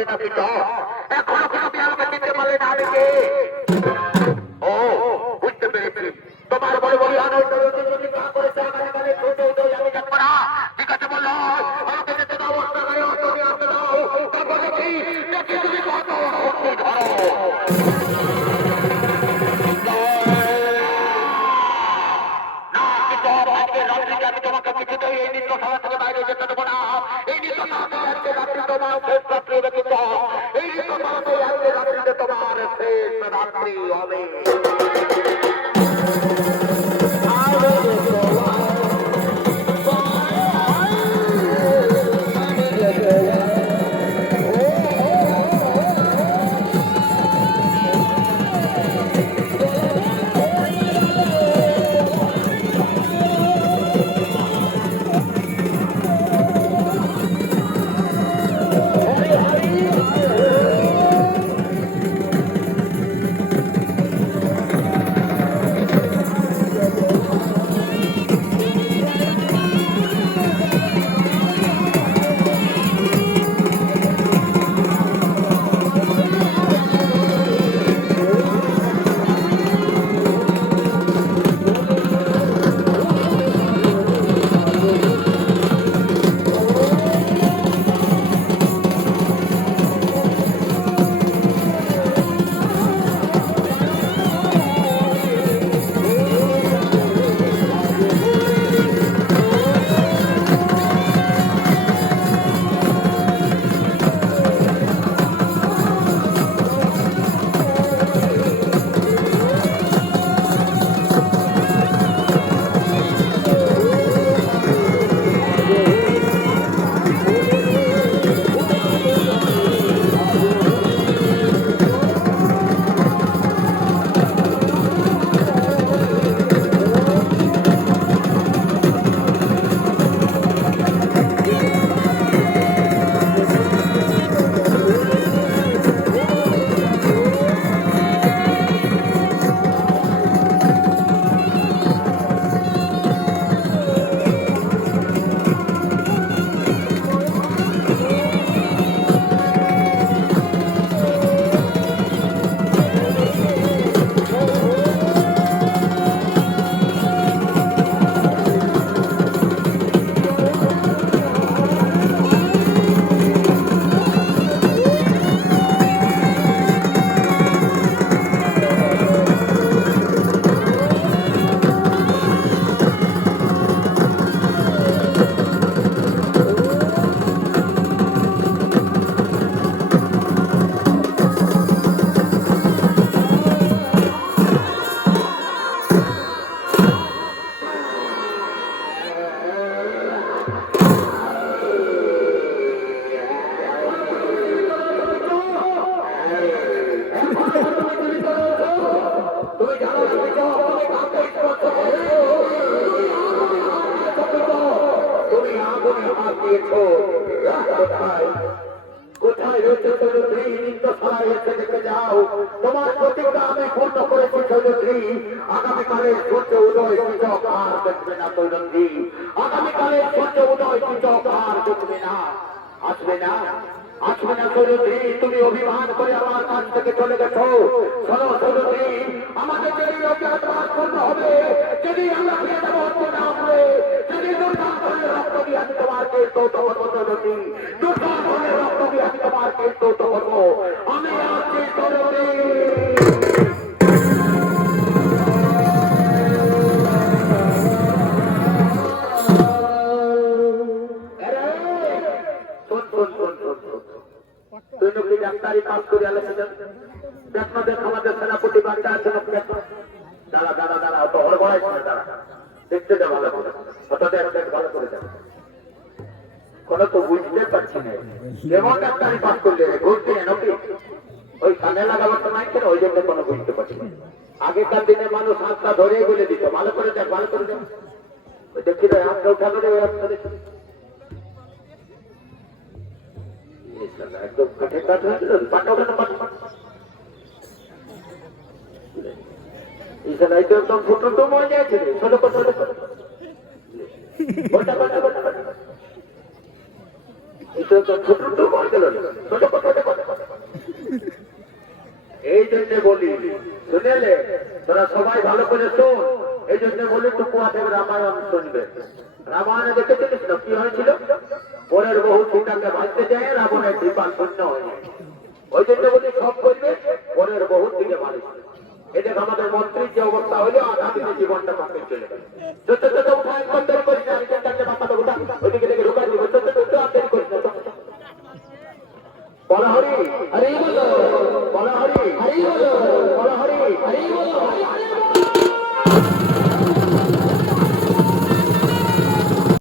পারলে না পিতা, এখনো কেন তুমি আমাকে চিনতে পারলে না? আমি কে? ও বুঝতে পেরেছি, তোমার বড় বড় আনন্দ করেছে আগামীকালে ছোট উদয় আমি যাবো না। ঠিক আছে বললো, আমাকে যেতে দাও, তুমি আমাকে দাও, তারপর দেখি দেখি তুমি কত শক্তি ধরো। আমি তোমাকে কিছুতেই এই নৃত্যশালা থেকে বাইরে যেতে দেবো না। এই নৃত্যশালাতে আজকে রাত্রি তোমার শেষ রাত্রি ব্যতীত, এই নৃত্যশালাতে আজকে রাত্রিতে তোমার শেষ রাত্রি হবে। কোথায় রয়েছে সৈন্যশ্রী? নিত্যশালায় এসে দেখে যাও, তোমার প্রতিজ্ঞা আমি পূর্ণ করেছি সৈন্যশ্রী। আগামীকালের সূর্য উদয় সূচক আর দেখবে না সৈন্যশ্রী, আগামীকালের সূর্য উদয় সূচক আর দেখবে না, আসবে না, আসবে না সৈন্যশ্রী। তুমি অভিমান করে আমার কাছ থেকে চলে গেছো। শোনো সৈন্যশ্রী, আমাদের যদি লক্ষ্য পূর্ণ হবে, যদি আমরা ফিরে যাবো না হবে, যদি দুর্গাধনের রক্ত দিয়ে আমি তোমার কেষ্ট করবো সৈন্যশ্রী, দুর্গাধনের রক্ত দিয়ে আমি তোমার কেষ্ট করবো। আমি আছি সৈন্যশ্রী। ডাক্তারি কাজ করে দেখ আমাদের সেনাপতি বাড়িটা আছে দাঁড়া দাঁড়া দাঁড়া অত হড়বড়াই করে দাঁড়া, দেখতে যা ভালো করে, ভালো করে যাবে। কোনো তো বুঝতে পারছি না কেমন ডাক্তারি পাস করলে ঘুরতে নাকি ওই কানে লাগাবার তো নাই কেন, ওই জন্য কোনো বুঝতে পারছি না। আগেকার দিনে মানুষ হাতটা ধরেই বলে দিত ভালো করে দেখ ভালো করে দেখ, ওই দেখি রে হাতটা উঠানো রে, হাতটা দেখি একদম কাঠে কাঠ হয়েছিল পাটা ওখানে একদম ছোট তো মরে যাচ্ছে ছোট ছোট তো মরে গেল ছোট শুনবে। রামায়ণে দেখেছিলিস না কি হয়েছিল? পরের বহু সীতাকে ভাঙতে যায়, রাবণের কৃপাল শূন্য হয়ে যায়। ওই জন্য বলি সব করবে পরের বহুত দিকে মানুষ। এটা আমাদের মন্ত্রীর যে অবস্থা হইলো, আগামী জীবনটা পাশে চলে গেল।